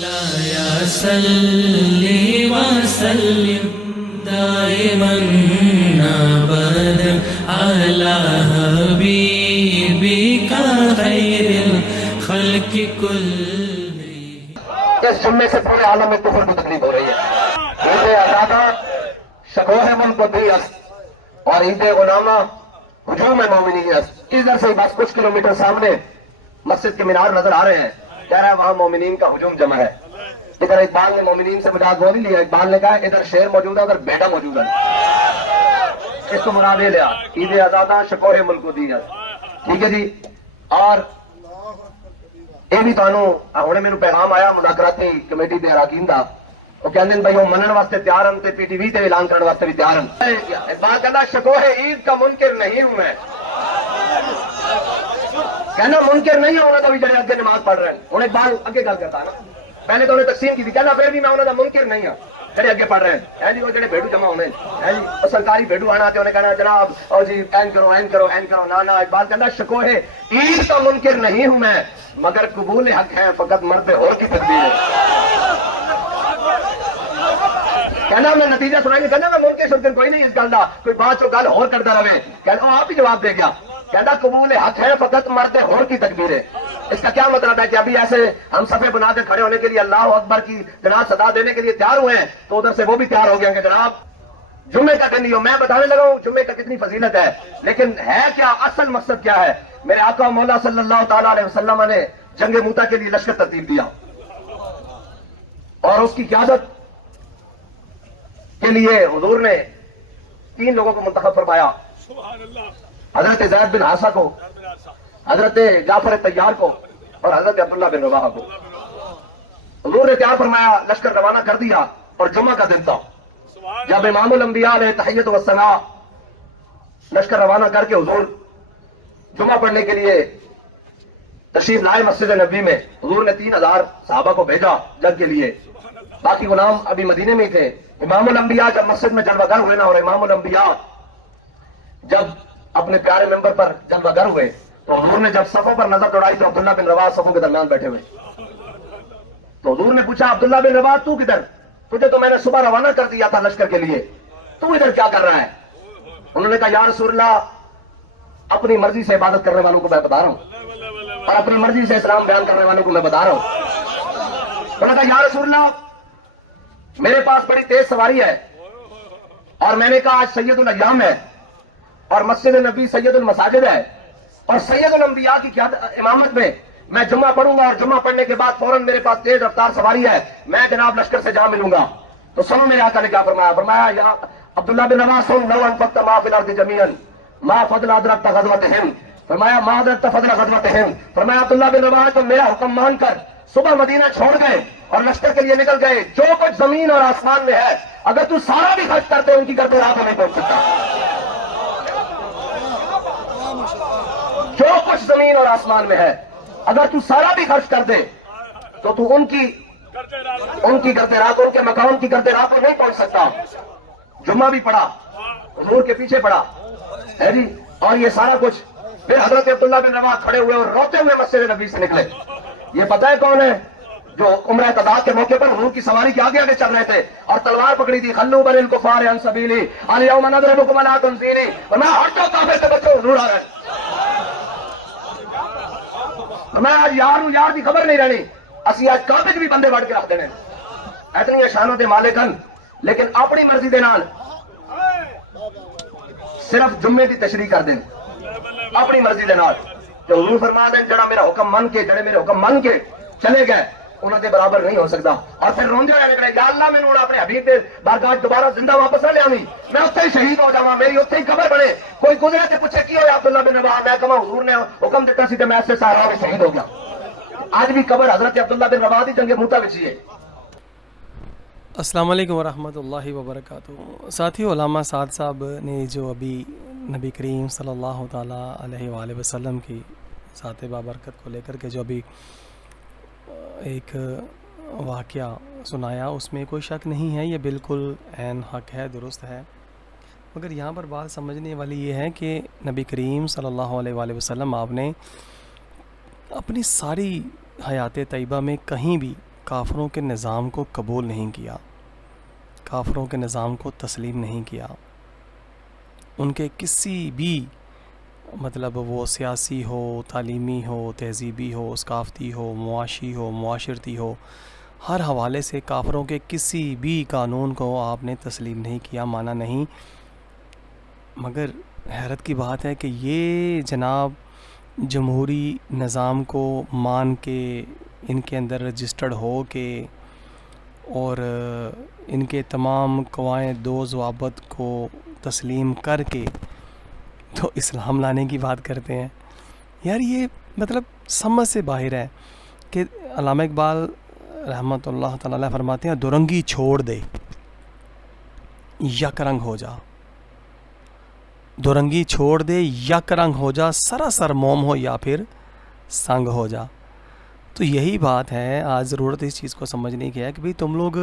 یا صلی وسلم دائما ابدا علی حبیبک خیر الخلق کلهم۔ اس جمعے سے پورے عالم میں کفر کو تکلیف ہو رہی ہے۔ عید ازادہ شکوہ ملک و دیس اور عید غلامہ ہجوم مومنین۔ ادھر سے بس کچھ کلومیٹر سامنے مسجد کے مینار نظر آ رہے ہیں، کہہ رہا ہے وہاں مومنین کا ہجوم جمع ہے۔ ادھر اقبال نے مومنین سے مجاز وہ نہیں لیا، اقبال نے کہا ادھر شیر موجود ہے ادھر بیٹا موجود ہے، اس کو مراد لے لیا عید ازادہ شکوہ ملک و دیس۔ ٹھیک ہے جی، اور یہ بھی تانوں ہنے میرے پیغام آیا مذاکراتی کمیٹی دے اراکین دا، وہ کہندے ہیں بھائی وہ منن واسطے تیار ہیں تے پی ٹی وی تے اعلان کرنے واسطے بھی تیار ہیں۔ اقبال کہنا شکوہ عید کا منکر نہیں ہوں میں، کہنا منکر نہیں ہونا تو بھی جڑے اگے نماز پڑھ رہے ہیں۔ انہیں اقبال اگے گل کرتا ہے نا، پہلے تو انہیں تقسیم کی تھی، کہنا پھر بھی میں انہوں دا منکر نہیں ہوں جڑے اگے پڑھ رہے ہیں۔ ہے جی وہ جڑے بھیڑو جمع ہونے ہیں جی وہ سرکاری بھیڑو آنا تے انہیں کہنا جناب او جی این کرو این کرو این کرو، نا نا اقبال کہنا شکوہ عید کا منکر نہیں ہوں میں مگر قبول حق ہے فقط مرد اور کی تدبیر ہے۔ کہنا میں نتیجہ سنائیں گے، کہنا میں منکر شنکر کوئی نہیں اس گل دا، کوئی بات چو گل اور کرتا رہے، کہنا آپ ہی جواب دے گیا، کہنا قبول حق ہے فقط مرد اور کی تکبیر ہے۔ اس کا کیا مطلب ہے کہ ابھی ایسے ہم صفے بنا کے کھڑے ہونے کے لیے اللہ اکبر کی جناب صدا دینے کے لیے تیار ہوئے ہیں، تو ادھر سے وہ بھی تیار ہو گئے کہ جناب جمعے کا دن ہو، میں بتانے لگا ہوں جمعے کا کتنی فضیلت ہے، لیکن ہے کیا اصل مقصد کیا ہے؟ میرے آقا مولا صلی اللہ تعالیٰ علیہ وسلم نے جنگ موتا کے لیے لشکر ترتیب دیا اور اس کی قیادت کے لیے حضور نے 3 لوگوں کو منتخب فرمایا، حضرت زید بن حارثہ کو، حضرت جعفر طیار کو اور حضرت عبداللہ بن رواحہ کو۔ حضور نے تیار فرمایا، لشکر روانہ کر دیا اور جمعہ کا دن تھا جب امام الانبیاء علیہ تحیت و ثنا لشکر روانہ کر کے حضور جمعہ پڑھنے کے لیے تشریف لائے مسجد نبوی میں۔ حضور نے 3000 صحابہ کو بھیجا جنگ کے لیے، باقی غلام ابھی مدینے میں تھے۔ امام الانبیاء جب مسجد میں جلوہ گر ہوئے نا، اور امام الانبیاء جب اپنے پیارے ممبر پر جلوہ گر ہوئے تو حضور نے جب صفوں پر نظر دوڑائی تو عبداللہ بن رواحہ صفوں کے درمیان بیٹھے ہوئے، تو حضور نے پوچھا عبداللہ بن رواحہ تو کدھر؟ تجھے تو میں نے صبح روانہ کر دیا تھا لشکر کے لیے، تو ادھر کیا کر رہا ہے؟ انہوں نے کہا یا رسول اللہ اپنی مرضی سے عبادت کرنے والوں کو میں بتا رہا ہوں اور اپنی مرضی سے اسلام بیان کرنے والوں کو میں بتا رہا ہوں۔ انہوں نے کہا یا رسول اللہ میرے پاس بڑی تیز سواری ہے اور میں نے کہا آج سید الایام ہے اور مسجد نبی سید المساجد ہے اور سید الانبیاء کی امامت میں جمعہ پڑھوں گا اور جمعہ پڑھنے کے بعد فوراً میرے پاس تیز رفتار سواری ہے، میں جناب لشکر سے جا ملوں گا۔ تو سنو میرے آقا نے کیا فرمایا، فرمایا یا عبداللہ بن رواحہ سن لو انفقت ما فی الارض جميعا ما فضل ادرکت غزوتہم، فرمایا ما ادرکت فضل غزوتہم، فرمایا عبداللہ بن رواحہ تو میرا حکم مان کر صبح مدینہ چھوڑ گئے اور لشکر کے لیے نکل گئے، جو کچھ زمین اور آسمان میں ہے اگر تو سارا بھی خرچ کرتے ان کی کرتے راہ کو نہیں پہنچ سکتا۔ جو کچھ زمین اور آسمان میں ہے اگر تو سارا بھی خرچ کر دے تو تو ان کی کرتے راہ کو، ان کے مقام کی کرتے راہ کو نہیں پہنچ سکتا۔ جمعہ بھی پڑھا، حضور کے پیچھے پڑھا ہے جی، اور یہ سارا کچھ پھر حضرت عبداللہ بن رواحہ کھڑے ہوئے اور روتے ہوئے مسجد نبی سے نکلے۔ یہ پتہ ہے کون ہے؟ جو عمرہ قضاء کے موقع پر حضور کی سواری کے آگے آگے چل رہے تھے اور تلوار پکڑی تھی، خلو بن الکفار عن سبیلی الیوم نضربکم علی تنزیلی، میں ہٹو کافر سے بچو، حضور آ رہے ہیں۔ میں آج یار کی خبر نہیں رہنی، اسی آج کعبے بھی بندے وڑ کے رکھ دینے، اتنی شانوں دے مالکن، لیکن اپنی مرضی دے نال صرف جمعے کی تشریح کر دیں اپنی مرضی دے نال۔ جو حضور فرما دیں جڑا میرا حکم من کے، جڑے میرے حکم من کے چلے گئے انہوں کے برابر نہیں ہو سکتا، اور پھر روندے ہوئے نکلے یا اللہ میں اپنے حبیب کے بارگاہ دوبارہ زندہ واپس نہ لے آؤں، میں اتنے ہی شہید ہو جاؤں، میری اتنے ہی قبر بنے، کوئی گزرے سے پوچھے کی ہوا عبداللہ بن رواحہ، میں کہوں حضور نے حکم دیتا سی کہ میں ایسے سارا میں شہید ہو گیا۔ آج بھی قبر حضرت عبداللہ بن رواحہ دی جنگ موتا وچ ہے۔ السلام علیکم ورحمۃ اللہ وبرکاتہ۔ ساتھی علامہ سعد صاحب نے جو ابھی نبی کریم صلی اللہ تعالیٰ علیہ وآلہ وسلم کی ذات بابرکت کو لے کر کے جو ابھی ایک واقعہ سنایا، اس میں کوئی شک نہیں ہے، یہ بالکل عین حق ہے، درست ہے، مگر یہاں پر بات سمجھنے والی یہ ہے کہ نبی کریم صلی اللہ علیہ وآلہ وسلم آپ نے اپنی ساری حیات طیبہ میں کہیں بھی کافروں کے نظام کو قبول نہیں کیا، کافروں کے نظام کو تسلیم نہیں کیا، ان کے کسی بھی مطلب وہ سیاسی ہو، تعلیمی ہو، تہذیبی ہو، ثقافتی ہو، معاشی ہو، معاشرتی ہو، ہر حوالے سے کافروں کے کسی بھی قانون کو آپ نے تسلیم نہیں کیا، مانا نہیں۔ مگر حیرت کی بات ہے کہ یہ جناب جمہوری نظام کو مان کے، ان کے اندر رجسٹرڈ ہو کے اور ان کے تمام قواعد و ضوابط کو تسلیم کر کے تو اسلام لانے کی بات کرتے ہیں۔ یار یہ مطلب سمجھ سے باہر ہے کہ علامہ اقبال رحمۃ اللہ تعالی علیہ فرماتے ہیں دورنگی چھوڑ دے یک رنگ ہو جا، دورنگی چھوڑ دے یک رنگ ہو جا، سراسر موم ہو یا پھر سنگ ہو جا۔ تو یہی بات ہے، آج ضرورت اس چیز کو سمجھنے کی ہے کہ بھئی تم لوگ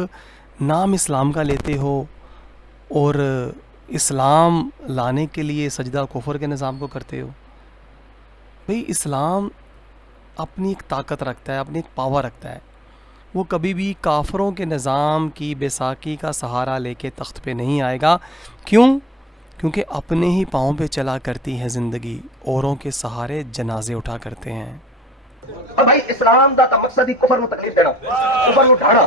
نام اسلام کا لیتے ہو اور اسلام لانے کے لیے سجدہ کفر کے نظام کو کرتے ہو۔ بھئی اسلام اپنی ایک طاقت رکھتا ہے، اپنی ایک پاور رکھتا ہے، وہ کبھی بھی کافروں کے نظام کی بیساکھی کا سہارا لے کے تخت پہ نہیں آئے گا۔ کیوں؟ کیونکہ اپنے ہی پاؤں پہ چلا کرتی ہے زندگی، اوروں کے سہارے جنازے اٹھا کرتے ہیں۔ اور بھائی اسلام دا تا مقصد ہی کفر نو تکلیف دینا، کفر نو ڈھانا۔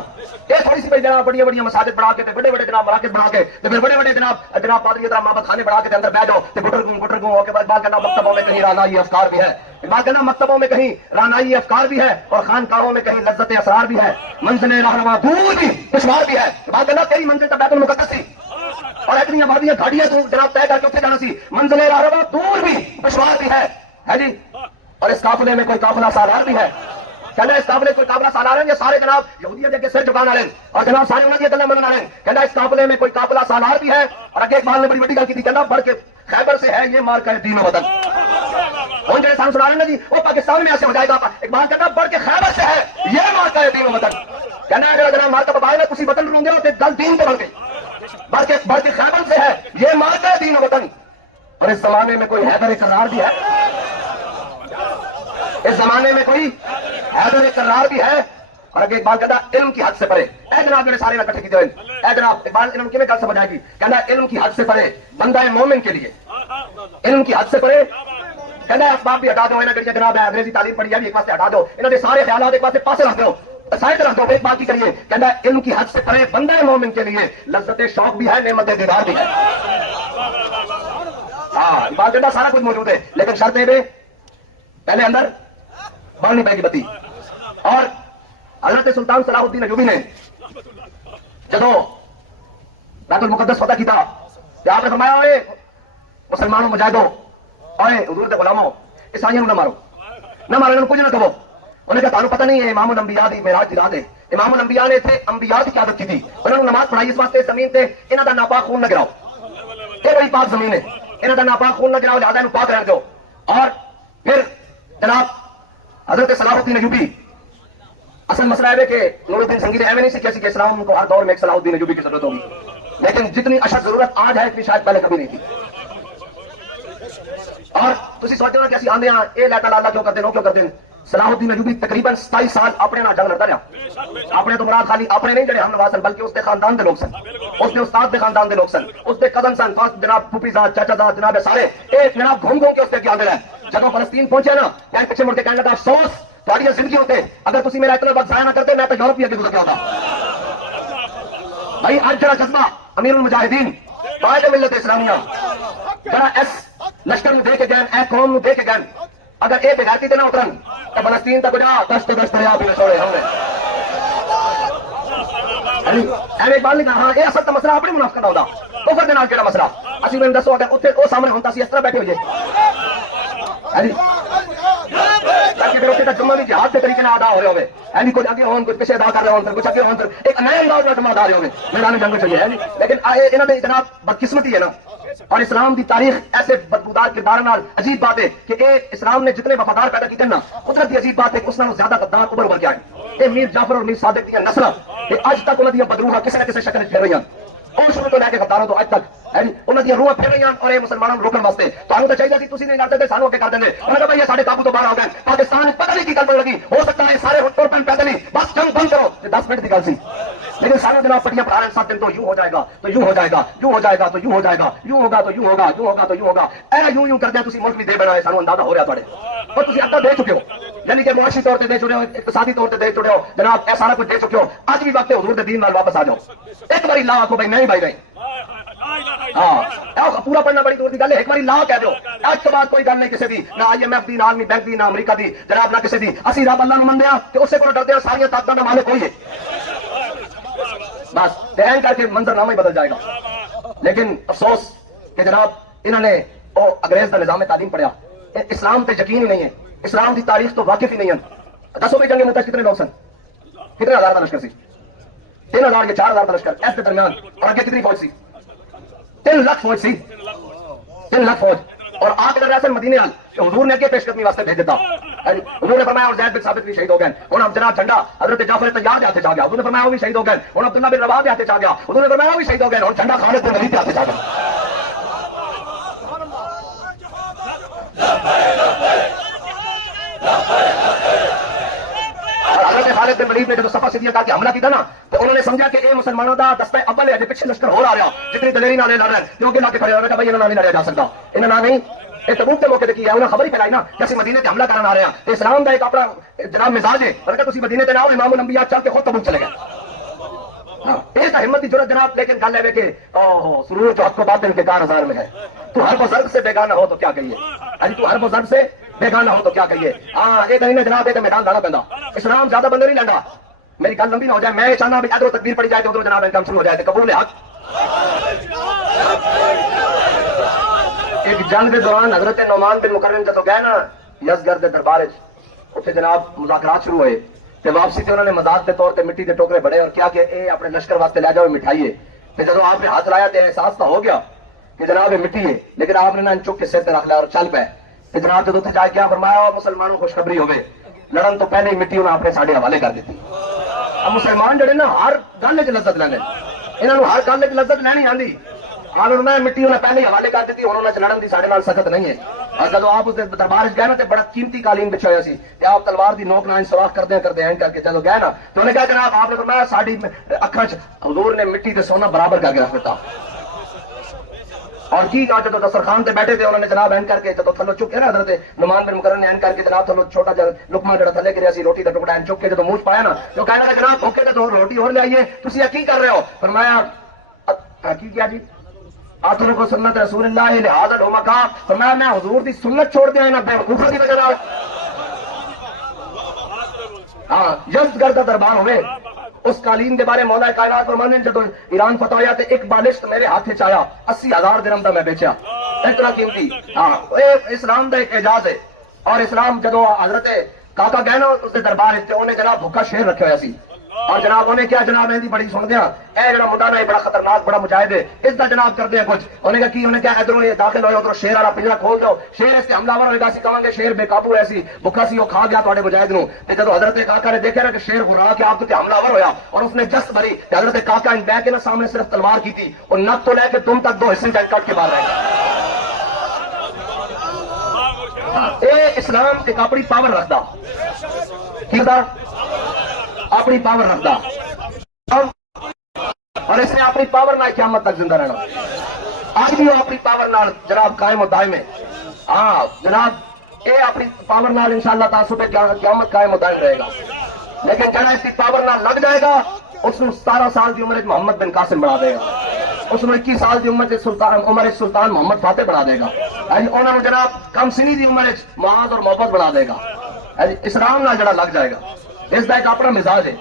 یہ تھوڑی سی بھائی جناب بڑی بڑی مساجد بنا کے بڑے بڑے جناب مراکز بنا کے پھر بڑے بڑے جناب پادری طرح مابد خانے بنا کے اندر بیٹھ جاؤ تے گٹر گوں ہو کے بعد بات کرنا مکتبوں میں کہیں رانائی افکار بھی ہے، بات کرنا مکتبوں میں کہیں رانائی افکار بھی ہے اور خانقاہوں میں کہیں لذت اسرار بھی ہے، منزل رہنما دور بھی دشوار بھی ہے، بات کرنا تیری منزل تو بیت المقدس تھی اور اتنی آبادیاں گاڑیاں تو جناب طے کر کے اتنے جانا سی، منزل رہنما دور بھی دشوار بھی ہے جی۔ اور اس قافلے میں کوئی قافلہ سالار بھی ہے، کہنا اس قافلے کوئی قافلہ سالار ہے، یہ سارے جناب یہودیت کے سر جھکانے والے اور جناب سارے انہوں نے یہ گلا مننے والے، کہنا اس قافلے میں کوئی قافلہ سالار بھی ہے۔ اور آگے اقبال نے بڑی بڑی گل کی تھی، کہنا بڑھ کے خیبر سے ہے یہ مار کا دین و وطن۔ ہوں جڑے سان سنا رہے ہیں جی وہ پاکستان میں ایسے ہو جائے گا، اقبال کہنا بڑھ کے خیبر سے ہے یہ مار کا دین و وطن، کہنا اگر جناب مار کا بابا ہے کسی وطن روں گے تو گل دین پہ بڑھ گئی، بڑھ کے خیبر سے ہے یہ مار کا دین و وطن۔ اور اس زمانے میں کوئی حیدر کرار بھی ہے، اس زمانے میں کوئی حیدر کرار بھی ہے۔ اور اگے اقبال کہتا علم کی حد سے پرے، اے جناب میرے سارے اکٹھے کیتے ہوئے، اے جناب اقبال علم کیویں گل سمجھ آئے گی، کہنا علم کی حد سے پرے بندہ مومن کے لیے، علم کی حد سے پرے کہنا اسباب بھی ہٹا دو، انہاں جڑی جناب انگریزی تعلیم پڑھی ہے بھی ایک پاسے ہٹا دو، انہاں دے سارے خیالات ایک پاسے پاسے رکھ دو، سائڈ رکھ دو، ایک بات کی کریے، کہنا علم کی حد سے پرے بندہ مومن کے لیے لذت شوق بھی ہے، نعمت دیدار بھی ہے۔ ہاں اقبال کہتا سارا کچھ موجود ہے لیکن شرط ہے پہلے اندر بڑھنی پائے گی بتی۔ اور حضرت سلطان صلاح الدین ایوبی نے جدو بیت المقدس فتح کیتا کہ آپ نے فرمایا اے مسلمانوں مجاہدوں اے حضور دے غلاموں عیسائیوں نہ مارو، نہ مارو، انہوں کچھ نہ کہو۔ انہوں نے کہا تانوں پتہ نہیں ہے امام الانبیاء دی معراج دی رات ہے، امام الانبیاء نے تھے انبیاء کی قیادت کی تھی، انہوں نے نماز پڑھائی اس واسطے زمین تے انہاں دا ناپاک خون نہ گراؤ، یہ بڑی پاک زمین ہے، انہاں دا ناپاک خون نہ گراؤ، لہذا انہوں پاک رہن دو۔ اور پھر جناب حضرت صلاح الدین ایوبی، اصل مسئلہ ہے کہ نور الدین سنگی نے ایویں نہیں سیکھا سی کہ اسلام کو ہر دور میں ایک صلاح الدین ایوبی کی ضرورت ہوگی، لیکن جتنی اشد ضرورت آج ہے اتنی شاید پہلے کبھی نہیں تھی۔ اور تسی سوچتے ہو کہ اسی آندے ہاں اے لاتا لالا کیوں کرتے ہیں، کیوں کرتے ہیں؟ صلاح الدین ایوبی تقریباً 27 سال اپنے نال جنگ لڑتا رہا، اپنے تو مراد خالی اپنے نہیں جڑے ہم نواز سن بلکہ اس کے خاندان دے لوگ سن، اس کے استاد دے خاندان دے لوگ سن، اس کے کزن سن، جناب پھوپھی صاحب چاچا صاحب جناب سارے ایک جناب گھوم گھوم کے اس کے آندے رہے۔ جب فلسطین پہنچے نا یعنی پیچھے مڑ کے کہنے لگا افسوس تھوڑی زندگی ہوتے اگر تسی میرا اتنا وقت ضائع نہ کرتے میں تو یورپ ہی اگے گزر گیا ہوتا۔ بھائی آج جڑا جذبہ امیر المجاہدین قائد ملت اسلامیہ جڑا اس لشکر میں دے کے گئے، اے قوم میں دے کے گئے، اگر اے بغیرتی تے نہ اترن تو فلسطین تک جا دست دست دریا بھی چھوڑے ہم نے۔ ایویں اقبال نے کہا اے اصل تو مسئلہ اپنی منافقت دا ہودا، کفر دے نال کیڑا مسئلہ؟ اسی میں دسو اگر اوتھے او سامنے ہوندا سی اس طرح بیٹھے ہوئے جمعہ بھی جہاد کے طریقے ادا ہو رہے ہوئے، یعنی کچھ آگے ہون کچھ پیچھے ادا کر رہے ہوں، کچھ آگے ہون ایک نئے انداز میں جمعہ ادا رہے ہوئے میدان جنگ چاہیے ہے۔ لیکن انہوں نے جناب بدقسمتی ہے نا، اور اسلام دی تاریخ ایسے بدبودار کردار نال عجیب بات ہے کہ اے اسلام نے جتنے وفادار پیدا کیتے نا قدرت دی عجیب بات ہے کہ اس نال زیادہ غدار ابھر ابھر کے آئے۔ اے میر جعفر اور میر صادق دی نسل اج تک انہاں دی بدروح کسی نہ کسی شکل پھر رہی ہیں۔ اور شروع تو لے کے غداروں تو اج تک ہے جی انہاں دی روح پھر رہی ہیں اور یہ مسلمانوں کو روکن واسطے تانوں تو چاہیے سی تسی نہیں کرتے تے سانوں اگے کر دیندے انہاں کہا بھائی یہ ساڈے قابو تو باہر ہو گئے پاکستان پتہ نہیں کی گل بن لگی ہو سکتا ہے سارے ٹر پن پیدل ہی بس جنگ بند کرو یہ 10 منٹ کی گل سی لیکن سارے جناب پٹیاں پڑھا رہے ہیں 7 دن تو یوں ہو جائے گا تو یوں ہو جائے گا یوں ہو جائے گا تو یوں ہو جائے گا یوں ہوگا تو یوں ہوگا یوں ہوگا تو یوں ہوگا اے یوں کر دیں تسی ملک بھی دے بنائے سانوں اندازہ ہو رہا تھوڑے اور تسی اگا دے چکے ہو یعنی کہ معاشی طور پہ دے چکے ہو اقتصادی طور پہ دے چکے ہو جناب اے سارا کچھ دے چکے ہو اج بھی وقت ہے حضور دے دین نال واپس آ جاؤ ایک باری لا آکھو بھائی نہیں بھائی نہیں ہاں پورا پڑھنا بڑی دور کی گل ہے ایک بار لا کہہ دو آج کے بعد کوئی گل نہیں کسی دی نہ آئی ایم ایف دی نہ عالمی بینک دی نہ امریکہ دی جناب نہ کسی دی اسی رب اللہ نو مندے ہاں تے اسے کو ڈردے ہاں ساری طاقتاں دا مالک کوئی ہے بس دین کر کے منظر نامہ ہی بدل جائے گا لیکن افسوس کہ جناب انہوں نے او انگریز دا نظام تعلیم پڑھیا اسلام تے یقین ہی نہیں ہے اسلام دی تاریخ تو واقف ہی نہیں ہے دسو بھی جنگ متحد کتنے لوگ سن کتنے ہزار کا لشکر سی 3000 یا 4000 کا لشکر اس کے درمیان اور اگے کتنی فوج سی 3 لاکھ فوج سی 3 لاکھ فوج اور آ کے رہا سن مدینے حال کہ حضور نے اگے پیش قدمی واسطے بھیج دیتا حضور نے فرمایا اور زید بن ثابت بھی شہید ہو گئے ہوں اب جناب جھنڈا حضرت جعفر طیار کے ہاتھ آ گیا حضور نے فرمایا وہ بھی شہید ہو گئے ہوں عبداللہ بن رواح کے ہاتھ آ گیا حضور نے فرمایا وہ بھی شہید ہو گئے اور جھنڈا خالد بن ولید کے ہاتھ آ گیا حضرت خالد بن ولید نے جب صفا سیدیہ کا حملہ کیا نا تو انہوں نے سمجھا کہ یہ مسلمانوں کا دستہ اول ہے پیچھے لشکر ہو رہا جتنی دلیری نالے لڑ رہے ہیں کیونکہ لا کے کھڑے ہو رہے بھائی انہوں نے نہیں لڑیا جا سکتا انہوں نے نہیں یہ تبوک کے موقع پہ کیا انہیں خبر ہی پھیلائی نا کہ اسی مدینے سے حملہ کرنا آ رہے ہیں تو اسلام کا ایک اپنا جناب مزاج ہے اگر تسی مدینے سے نہ ہو امام الانبیاء چل کے خود تبوک چلے گئے اس ہمت کی ضرورت جناب لیکن گل ہے کہ سرور جو حق کو باطل کے کار ہزار میں ہے تو ہر بزرگ سے بیگانہ ہو تو کیا کہیے ارے تو ہر بزرگ سے بیگانہ ہو تو کیا کہیے ہاں یہ نہیں جناب یہ میدان لانا پہنتا اسلام زیادہ بندے نہیں لیندا میری گل لمبی نہ ہو جائے میں چاہنا بھی ادھر تکبیر پڑی جائے تو ادھر جناب انکم شروع ہو جائے تو قبول حق ایک جنگ کے دوران حضرت نعمان بن مکرم جب گئے نا یزگرد دربار اتنے جناب مذاکرات شروع ہوئے تو واپسی سے انہوں نے مذاق کے طور پہ مٹی کے ٹوکرے بڑے اور کیا کہ اے اپنے لشکر واسطے لے جاؤ مٹھائی ہے پھر جب آپ نے ہاتھ لایا تو احساس تو ہو گیا کہ جناب یہ مٹی ہے لیکن آپ نے نا چک کے سر پہ رکھ لیا اور چل پہ پھر جناب جب اتنے جائے کیا فرمایا مسلمانوں خوشخبری ہوئے لڑن تو پہلے ہی مٹی انہیں اپنے ساڑھے حوالے کر دیتی اب مسلمان جڑے نا ہر گل چ لذت لینے انہوں ہر گل چ لذت لینی آتی ہاں میں مٹی انہیں پہلے ہی حوالے کر دیتی انہوں نے لڑن کی ساڑھے نال سخت نہیں ہے اور جب آپ اس دربار گئے نا تو بڑا قیمتی قالین بچھا ہوا سی آپ تلوار دی نوک نائن سوراخ کردے کر کے جب گئے نا تو انہیں کہا جناب آپ نے فرمایا ساڑھی اکھاں حضور نے مٹی تے سونا برابر کر کے رکھ دیتا اور کی کہا جب دسترخوان تے بیٹھے تھے انہوں نے جناب این کر کے جب تھلو چک کے نا حضرت نعمان بن مکرم نے این کر کے جناب تھلو چھوٹا جا لقمہ جڑا تھلے گریا سی روٹی دا ٹکڑا این چک کے جب منہ پایا نا تو کہنے لگا جناب بھوکے تے تو روٹی اور لے آئیے تسی کی کر رہے ہو فرمایا کی کیا جی آتھر کو سنت رسول اللہ لہذا ڈھوما کہا فرمایا میں حضور دی سنت چھوڑ دیا نا بے وقوفہ دی وجہ نال ہاں یزدگرد کا دربار ہوئے اس قالین کے بارے مولا کائنات فرمانے جب ایران فتح ہویا تو ایک بالشت میرے ہاتھ چایا 80,000 درہم دا میں بیچیا اتنا قیمتی ہاں اسلام دا ایک اعجاز ہے اور اسلام جدو حضرت کاکا گئے نا اس کے دربار انہیں جناب بھوکا شیر رکھے ہوا سی اور جناب انہیں کیا جناب ایسی بڑی سن دیا اے جڑا منڈا نا بڑا خطرناک بڑا مجاہد ہے اس کا جناب کر دیا کچھ انہیں کہا کی انہیں کیا ادھروں یہ داخل ہوئے ادھر شیر والا پنجرا کھول دو شیر اس سے حملہ ور ہوئے گا سی کہیں گے شیر بے قابو ہے سی بھوکا سی وہ کھا گیا تھوڑے مجاہد نو جب حضرت کاکا نے دیکھا نا کہ شیر گھرا کے آپ حملہ ور ہویا اور اس نے جست بھری حضرت کاکا ان بیٹھ کے نا سامنے صرف تلوار کی تھی اور نک تو لے کے تم تک 2 حصے کٹ کے باہر رہ گئے اے اسلام ایک اپنی پاور رکھتا کی اپنی پاور رکھتا اور اس نے اپنی پاور نہ قیامت تک زندہ رہنا آج بھی وہ اپنی پاور نال جناب قائم و دائم ہے ہاں جناب یہ اپنی پاور نال انشاءاللہ تعالی پہ قیامت قائم و دائم رہے گا لیکن جڑا اس کی پاور نال لگ جائے گا اس نے 17 سال کی عمر محمد بن قاسم بنا دے گا اس نے 21 سال کی عمر سلطان محمد فاتح بنا دے گا انہوں نے جناب کم سنی کی عمر معاذ اور محبت بنا دے گا اسلام نال جڑا لگ جائے گا اس کا ایک اپنا مزاج ہے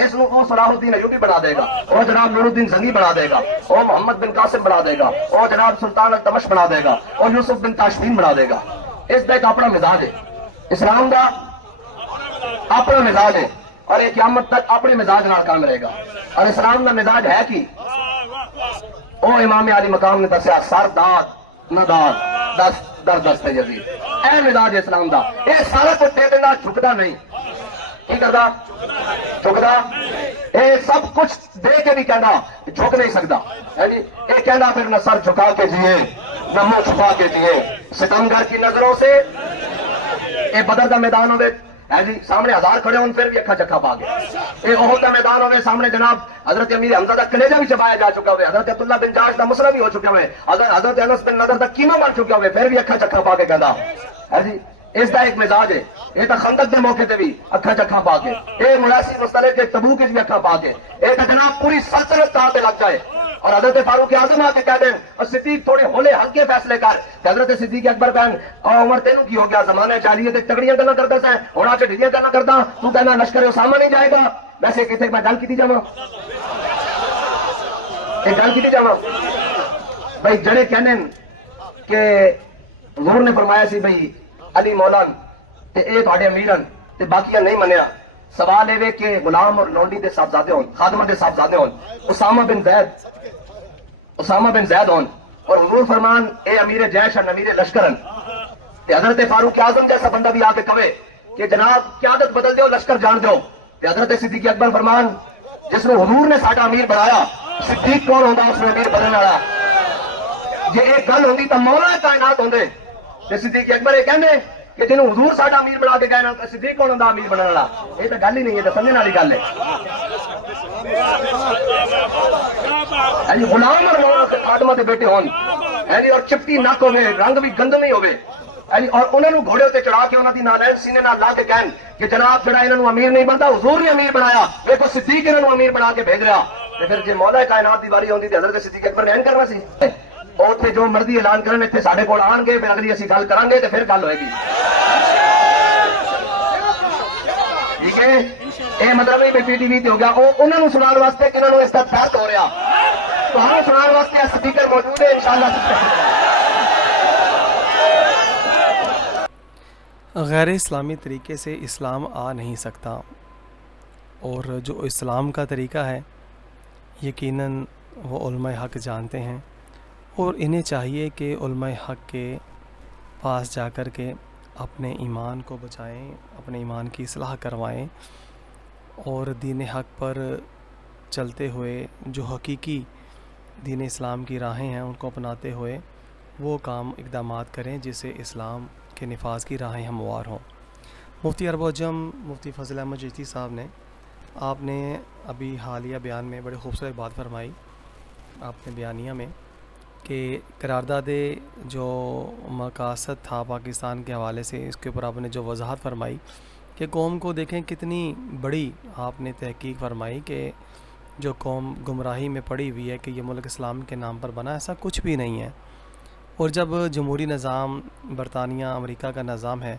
اس کو صلاح الدین ایوبی بنا دے گا وہ جناب نور الدین زنگی بنا دے گا وہ محمد بن قاسم بنا دے گا وہ جناب سلطان التمش بنا دے گا اور یوسف بن تاشفین بنا دے گا اس کا ایک اپنا مزاج ہے اسلام کا اپنا مزاج ہے اور یہ قیامت تک اپنے مزاج نال کام رہے گا اور اسلام کا مزاج ہے کہ وہ امام علی مقام نے دسیا سر داد نہ داد دست در دست یزید اے مزاج اسلام دا یہ سارا کچھ دے دینا جھکتا نہیں کی کردا جھکدا اے سب کچھ دے کے بھی کہنا جھک نہیں سکتا ہے جی اے کہنا پھر نہ سر جھکا کے جیے نہ منہ چھپا کے جیے ستمگر کی نظروں سے اے بدر دا میدان ہوئے ہے جی سامنے ہزار کھڑے ہوں پھر بھی اکھا چکھا پا گئے اے احد دا میدان ہوئے سامنے جناب حضرت امیر حمزہ دا کلیجہ بھی چبایا جا چکا ہوئے حضرت عبداللہ بن جاش دا مسئلہ بھی ہو چکا ہوئے حضرت انس بن نضر دا قیمہ بن چکا ہوئے پھر بھی اکھا چکھا پا کے کہدا ہے جی اس دا ایک مزاج ہے یہ تو خندق دے موقع تے بھی اکھا چکھا پا کے اے ملاسی مستلق کے تبوک بھی اکھا پا کے اے تو جناب پوری سلطنت تاں لگ جائے اور حضرت فاروق اعظم آ کے کہہ دیں اور صدیق تھوڑے ہولے ہلکے فیصلے کر کہ حضرت صدیق اکبر بہن اور عمر تینوں کی ہو گیا زمانے چالیے تے تگڑیاں کرنا کرتا ہے ہونا چ ڈھیلیاں کرنا کرتا تو کہنا لشکر اسامہ نہیں جائے گا ویسے کتنے میں گل کی جاواں ایک گل کی جاواں بھائی جڑے کہنے کہ حضور نے فرمایا سی بھائی علی مولا تے اے تھوڑے امیرن تے باقیاں نہیں منیا سوال اے کہ غلام اور لونڈی دے صاحبزادے ہون خادمہ دے صاحبزادے ہون اسامہ بن زید ہون اور حضور فرمان اے امیر جیش اور امیر لشکرن تے حضرت فاروق اعظم جیسا بندہ بھی آ کے کہے کہ جناب قیادت بدل دیو لشکر جان دیو تے حضرت صدیق اکبر فرمان جس نے حضور نے ساڈا امیر بنایا صدیق کون ہوندا اس نے امیر بننے والا جے ایک گل ہوندی تے مولا کائنات ہوندے تے صدیق اکبر یہ کہندے کہ جنہوں حضور ساڈا امیر بنا کے گئے نا صدیق کون ہوندا امیر بننے والا یہ تو گل ہی نہیں ہے تے سمجھن والی گل ہے غلام اور مولا کے خادمہ دے بیٹے ہون اور چپٹی نک ہوے رنگ بھی گندمی ہوے اور انہوں نے گھوڑے تے چڑھا کے انہوں دی نالین سینے نال لا کے کہن کہ جناب جڑا انہوں امیر نہیں بنتا حضور نے امیر بنایا دیکھو صدیق انہوں امیر بنا کے بھیج رہا تے پھر جے مولا کائنات دی واری ہوندی تے حضرت صدیق اکبر نے این کرنا سی اوتھے جو مرضی اعلان کرن ایتھے ساڈے کول آن گے پھر اگلی اسی گل کران گے تے پھر گل ہوئے گی ٹھیک ہے اے مطلب ہے پی ٹی وی تے ہو گیا او انہوں نے سنان واسطے کہ انہوں نے اس دا درد ہو رہا تو ہم سنان واسطے سپیکر موجود ہے انشاءاللہ غیر اسلامی طریقے سے اسلام آ نہیں سکتا اور جو اسلام کا طریقہ ہے یقیناً وہ علماء حق جانتے ہیں اور انہیں چاہیے کہ علماء حق کے پاس جا کر کے اپنے ایمان کو بچائیں اپنے ایمان کی اصلاح کروائیں اور دین حق پر چلتے ہوئے جو حقیقی دین اسلام کی راہیں ہیں ان کو اپناتے ہوئے وہ کام اقدامات کریں جس سے اسلام کے نفاذ کی راہیں ہموار ہوں۔ مفتی عرب و عجم مفتی فضل احمد چشتی صاحب نے آپ نے ابھی حالیہ بیان میں بڑے خوبصورت بات فرمائی آپ نے بیانیہ میں کہ قرارداد جو مقاصد تھا پاکستان کے حوالے سے اس کے اوپر آپ نے جو وضاحت فرمائی کہ قوم کو دیکھیں کتنی بڑی آپ نے تحقیق فرمائی کہ جو قوم گمراہی میں پڑی ہوئی ہے کہ یہ ملک اسلام کے نام پر بنا ایسا کچھ بھی نہیں ہے اور جب جمہوری نظام برطانیہ امریکہ کا نظام ہے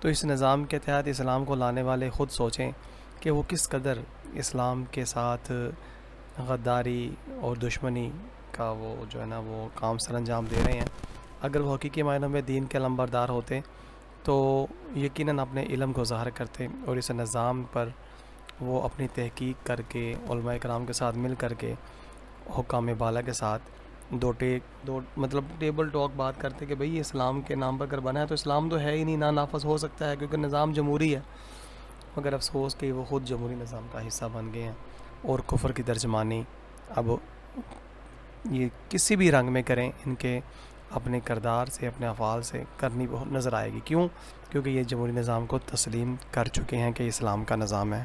تو اس نظام کے تحت اسلام کو لانے والے خود سوچیں کہ وہ کس قدر اسلام کے ساتھ غداری اور دشمنی کا وہ جو ہے نا وہ کام سر انجام دے رہے ہیں۔ اگر وہ حقیقی معنوں میں دین کے علمبردار ہوتے تو یقیناً اپنے علم کو ظاہر کرتے اور اس نظام پر وہ اپنی تحقیق کر کے علماء کرام کے ساتھ مل کر کے حکام بالا کے ساتھ مطلب ٹیبل ٹاک بات کرتے کہ بھئی اسلام کے نام پر اگر بنا ہے تو اسلام تو ہے ہی نہیں، نافذ ہو سکتا ہے کیونکہ نظام جمہوری ہے، مگر افسوس کہ وہ خود جمہوری نظام کا حصہ بن گئے ہیں اور کفر کی ترجمانی اب یہ کسی بھی رنگ میں کریں ان کے اپنے کردار سے اپنے افعال سے کرنی نظر آئے گی۔ کیوں؟ کیونکہ یہ جمہوری نظام کو تسلیم کر چکے ہیں کہ اسلام کا نظام ہے۔